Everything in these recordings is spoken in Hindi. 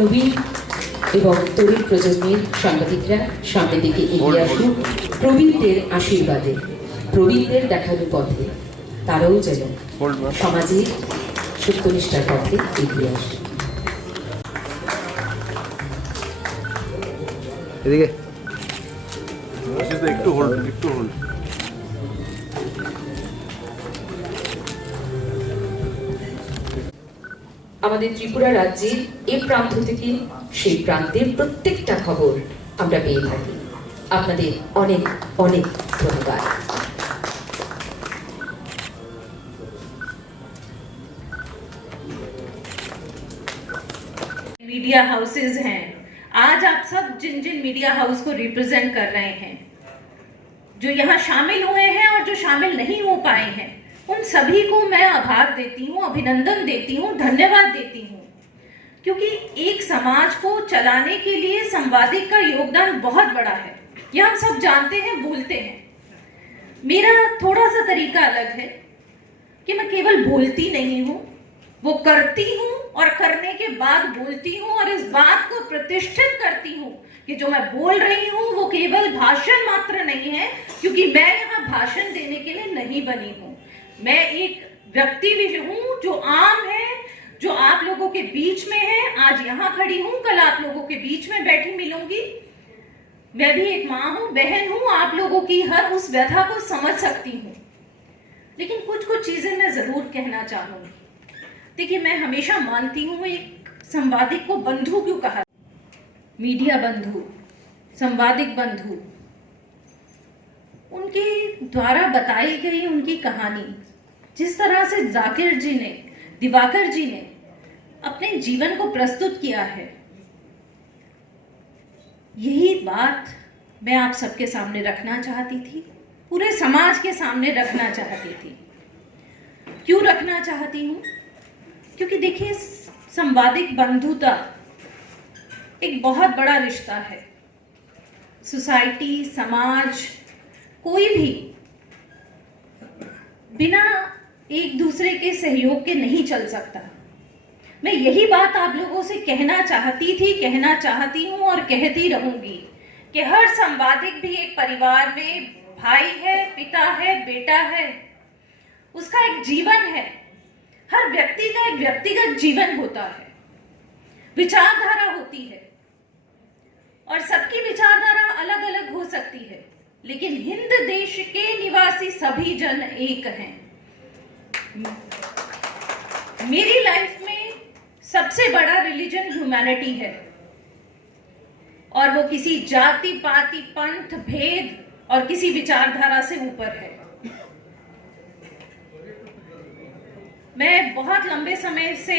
নবীন এবং তরুণ প্রজন্মের সাংবাদিকরা সামনের দিকে এগিয়ে আসুন প্রবীণদের আশীর্বাদে, প্রবীণদের দেখানো পথে তারাও যেন সমাজের সত্যনিষ্ঠার পথে এগিয়ে আসে। এদিকে একটু হোল্ড। আমাদের ত্রিপুরা রাজ্যের এ প্রান্ত থেকে সেই প্রান্তের প্রত্যেকটা খবর আমরা পেয়ে থাকি। আপনাদের অনেক অনেক ধন্যবাদ। मीडिया हाउसेज हैं, आज आप सब जिन जिन मीडिया हाउस को रिप्रेजेंट कर रहे हैं, जो यहाँ शामिल हुए हैं और जो शामिल नहीं हो पाए हैं, उन सभी को मैं आभार देती हूँ, अभिनंदन देती हूँ, धन्यवाद देती हूँ, क्योंकि एक समाज को चलाने के लिए संवादिक का योगदान बहुत बड़ा है। यह हम सब जानते हैं, बोलते हैं। मेरा थोड़ा सा तरीका अलग है कि मैं केवल बोलती नहीं हूँ, वो करती हूँ और करने के बाद बोलती हूँ और इस बात को प्रतिष्ठित करती हूँ कि जो मैं बोल रही हूँ वो केवल भाषण मात्र नहीं है, क्योंकि मैं यहाँ भाषण देने के लिए नहीं बनी हूँ। मैं एक व्यक्ति भी हूँ जो आम है, जो आप लोगों के बीच में है। आज यहाँ खड़ी हूँ, कल आप लोगों के बीच में बैठी मिलूंगी। मैं भी एक माँ हूँ, बहन हूँ, आप लोगों की हर उस व्यथा को समझ सकती हूँ। लेकिन कुछ चीजें मैं जरूर कहना चाहूंगी। देखिए, मैं हमेशा मानती हूँ एक संवादिक को बंधु क्यों कहा, मीडिया बंधु, संवादिक बंधु, उनके द्वारा बताई गई उनकी कहानी, जिस तरह से दिवाकर जी ने अपने जीवन को प्रस्तुत किया है, यही बात मैं आप सबके सामने रखना चाहती थी, पूरे समाज के सामने रखना चाहती थी। क्यों रखना चाहती हूँ? क्योंकि देखिए, संवादिक बंधुता एक बहुत बड़ा रिश्ता है। सोसाइटी, समाज, कोई भी बिना एक दूसरे के सहयोग के नहीं चल सकता। मैं यही बात आप लोगों से कहना चाहती थी, कहना चाहती हूँ और कहती रहूंगी कि हर संवादिक भी एक परिवार में भाई है, पिता है, बेटा है, उसका एक जीवन है। हर व्यक्ति का एक व्यक्तिगत जीवन होता है, विचारधारा होती है और सबकी विचारधारा अलग अलग हो सकती है, लेकिन हिंद देश के निवासी सभी जन एक हैं। मेरी लाइफ में सबसे बड़ा रिलीजन ह्यूमैनिटी है और वो किसी जाति, पाति, पंथ, भेद और किसी विचारधारा से ऊपर है। मैं बहुत लंबे समय से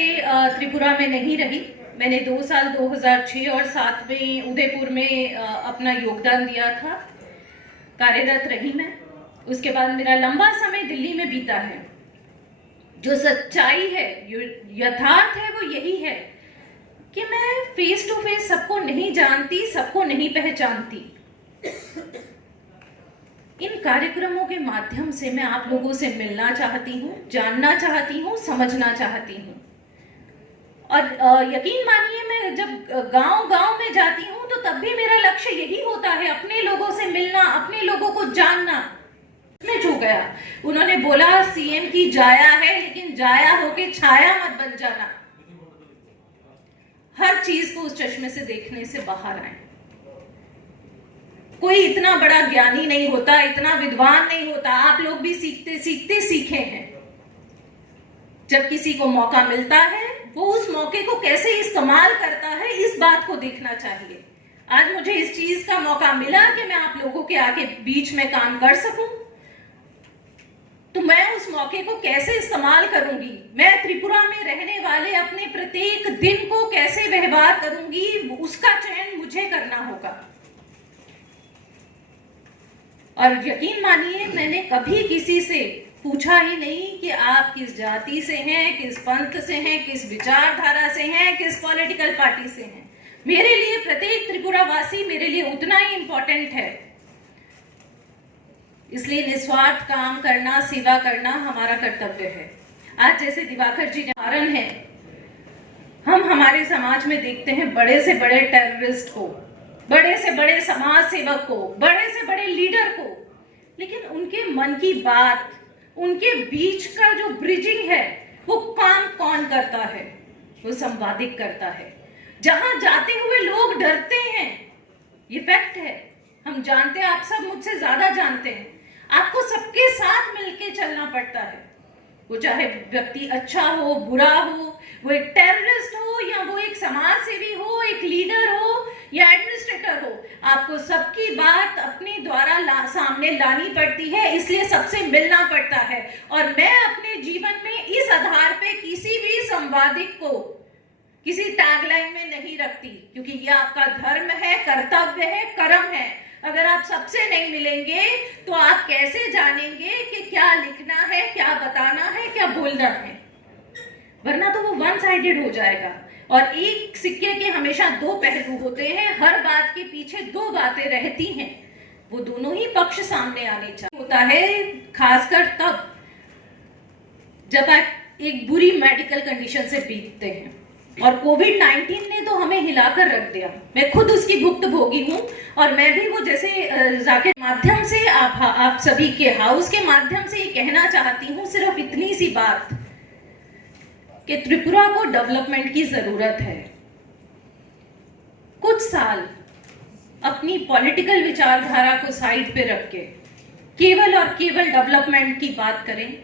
त्रिपुरा में नहीं रही। मैंने 2 साल 2006 और 2007 में उदयपुर में अपना योगदान दिया था, कार्यरत रही मैं। उसके बाद मेरा लंबा समय दिल्ली में बीता है। जो सच्चाई है, यथार्थ है, वो यही है कि मैं फेस टू फेस सबको नहीं जानती, सबको नहीं पहचानती। इन कार्यक्रमों के माध्यम से मैं आप लोगों से मिलना चाहती हूँ, जानना चाहती हूँ, समझना चाहती हूँ। और यकीन मानिए, मैं जब गांव-गांव में जाती हूँ तो तब भी मेरा लक्ष्य यही होता है, अपने लोगों से मिलना, अपने लोगों को जानना। में छू गया, उन्होंने बोला सीएम की जाया है, लेकिन जाया होके छाया मत बन जाना। हर चीज को उस चश्मे से देखने से बाहर आए। कोई इतना बड़ा ज्ञानी नहीं होता, इतना विद्वान नहीं होता। आप लोग भी सीखते सीखते सीखे हैं। जब किसी को मौका मिलता है, वो उस मौके को कैसे इस्तेमाल करता है, इस बात को देखना चाहिए। आज मुझे इस चीज का मौका मिला कि मैं आप लोगों के आके बीच में काम कर सकूं, तो मैं उस मौके को कैसे इस्तेमाल करूंगी, मैं त्रिपुरा में रहने वाले अपने प्रत्येक दिन को कैसे व्यवहार करूंगी, उसका चयन मुझे करना होगा। और यकीन मानिए, मैंने कभी किसी से पूछा ही नहीं कि आप किस जाति से हैं, किस पंथ से हैं, किस विचारधारा से हैं, किस पॉलिटिकल पार्टी से हैं। मेरे लिए प्रत्येक त्रिपुरा वासी मेरे लिए उतना ही इंपॉर्टेंट है। इसलिए निस्वार्थ काम करना, सेवा करना हमारा कर्तव्य है। आज जैसे दिवाकर जी उदाहरण है, हम हमारे समाज में देखते हैं बड़े से बड़े टेररिस्ट को, बड़े से बड़े समाज सेवक को, बड़े से बड़े लीडर को, लेकिन उनके मन की बात, उनके बीच का जो ब्रिजिंग है वो काम कौन करता है? वो संवादिक करता है। जहां जाते हुए लोग डरते हैं, ये फैक्ट है, हम जानते हैं, आप सब मुझसे ज्यादा जानते हैं। आपको सबके साथ मिलके चलना पड़ता है, वो चाहे व्यक्ति अच्छा हो, बुरा हो, वो एक टेररिस्ट हो या वो एक समाज सेवी हो, एक लीडर हो या एडमिनिस्ट्रेटर हो, आपको सबकी बात अपने द्वारा सामने लानी पड़ती है, इसलिए सबसे मिलना पड़ता है। और मैं अपने जीवन में इस आधार पे किसी भी संवादिक को किसी टैगलाइन में नहीं रखती, क्योंकि ये आपका धर्म है, कर्तव्य है, कर्म है। अगर आप सबसे नहीं मिलेंगे तो आप कैसे जानेंगे कि क्या लिखना है, क्या बताना है, क्या बोलना है? वरना तो वो वन साइडेड हो जाएगा। और एक सिक्के के हमेशा दो पहलू होते हैं, हर बात के पीछे दो बातें रहती हैं, वो दोनों ही पक्ष सामने आने चाहिए। होता है खासकर तब जब आप एक बुरी मेडिकल कंडीशन से बीतते हैं, और कोविड-19 ने तो हमें हिलाकर रख दिया। मैं खुद उसकी भुक्तभोगी हूँ, और मैं भी वो जैसे जाके माध्यम से आप सभी के हाउस के माध्यम से ये कहना चाहती हूँ, सिर्फ इतनी सी बात कि त्रिपुरा को डेवलपमेंट की जरूरत है। कुछ साल अपनी पॉलिटिकल विचारधारा को साइड पे रख के केवल और केवल डेवलपमेंट की बात करें।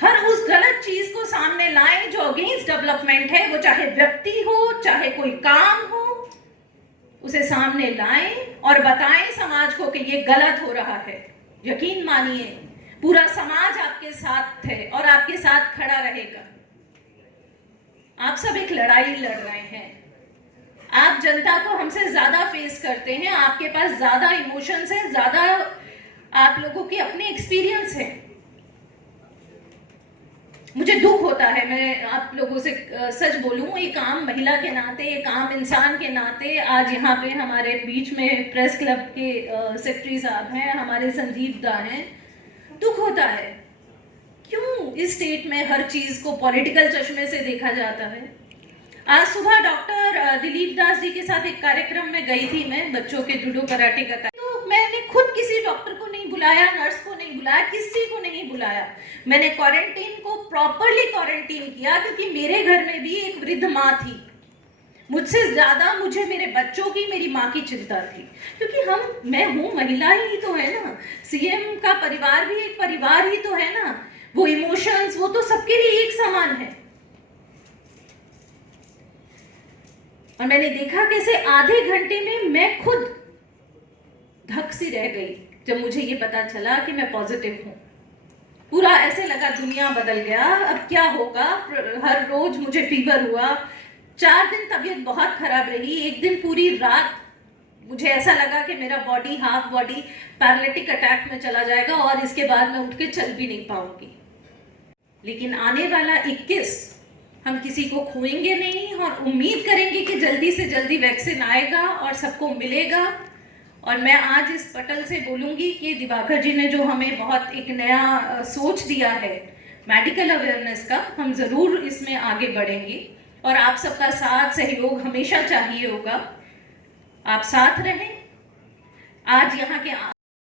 हर उस गलत चीज को सामने लाएं जो अगेंस्ट डेवलपमेंट है, वो चाहे व्यक्ति हो, चाहे कोई काम हो, उसे सामने लाएं और बताएं समाज को कि ये गलत हो रहा है। यकीन मानिए, पूरा समाज आपके साथ है और आपके साथ खड़ा रहेगा। आप सब एक लड़ाई लड़ रहे हैं, आप जनता को हमसे ज्यादा फेस करते हैं, आपके पास ज्यादा इमोशंस है, ज्यादा आप लोगों के अपने एक्सपीरियंस है। मुझे दुख होता है, मैं आप लोगों से सच बोलूं, एक आम महिला के नाते, एक आम इंसान के नाते, आज यहाँ पे हमारे बीच में प्रेस क्लब के सेक्रेटरी साहब हैं, हमारे संदीप दा हैं, दुख होता है क्यों इस स्टेट में हर चीज को पॉलिटिकल चश्मे से देखा जाता है। आज सुबह डॉक्टर दिलीप दास जी के साथ एक कार्यक्रम में गई थी मैं, बच्चों के जूडो कराटे का, तो मैंने खुद किसी डॉक्टर को नहीं बुलाया, नर्स को नहीं बुलाया, किसी को नहीं बुलाया। मैंने क्वारंटीन को प्रॉपरली क्वारंटीन किया, क्योंकि मेरे घर में भी एक वृद्ध माँ थी। मुझसे ज्यादा मुझे मेरे बच्चों की, मेरी माँ की चिंता थी, क्योंकि मैं हूँ महिला ही तो है ना, सीएम का परिवार भी एक परिवार ही तो है ना, वो इमोशंस वो तो सबके लिए एक समान है। और मैंने देखा कैसे आधे घंटे में मैं खुद धक सी रह गई जब मुझे ये पता चला कि मैं पॉजिटिव हूँ। पूरा ऐसे लगा दुनिया बदल गया, अब क्या होगा। हर रोज मुझे फीवर हुआ, 4 दिन तबीयत बहुत खराब रही, एक दिन पूरी रात मुझे ऐसा लगा कि मेरा body, half body paralytic attack में चला जाएगा और इसके बाद मैं उठ के चल भी नहीं पाऊंगी। लेकिन आने वाला 21 हम किसी को खोएंगे नहीं, और उम्मीद करेंगे कि जल्दी से जल्दी वैक्सीन आएगा और सबको मिलेगा। और मैं आज इस पटल से बोलूंगी कि दिवाकर जी ने जो हमें बहुत एक नया सोच दिया है मेडिकल अवेयरनेस का, हम जरूर इसमें आगे बढ़ेंगे, और आप सबका साथ सहयोग हमेशा चाहिए होगा। आप साथ रहें। आज यहाँ के